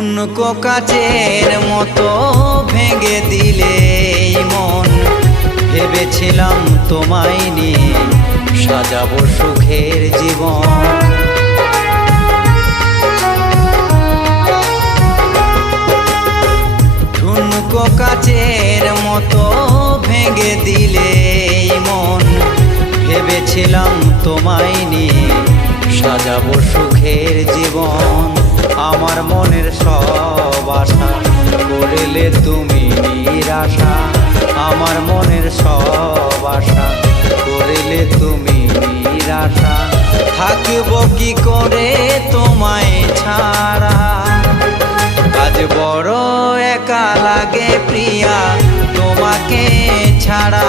ঠুনকো কাচের মতো ভেঙে দিলে মন, ভেবেছিলাম তোমায় নিয়ে সাজাবো সুখের জীবন। ঠুনকো কাচের মতো ভেঙে দিলে মন, ভেবেছিলাম তোমায় নিয়ে সাজাবো সুখের জীবন। আমার মনের সব আশা করলে তুমি নিরাশা, আমার মনের সব আশা করলে তুমি নিরাশা। থাকবো কি করে তোমায় ছাড়া, আজ বড় একা লাগে প্রিয়া তোমাকে ছাড়া।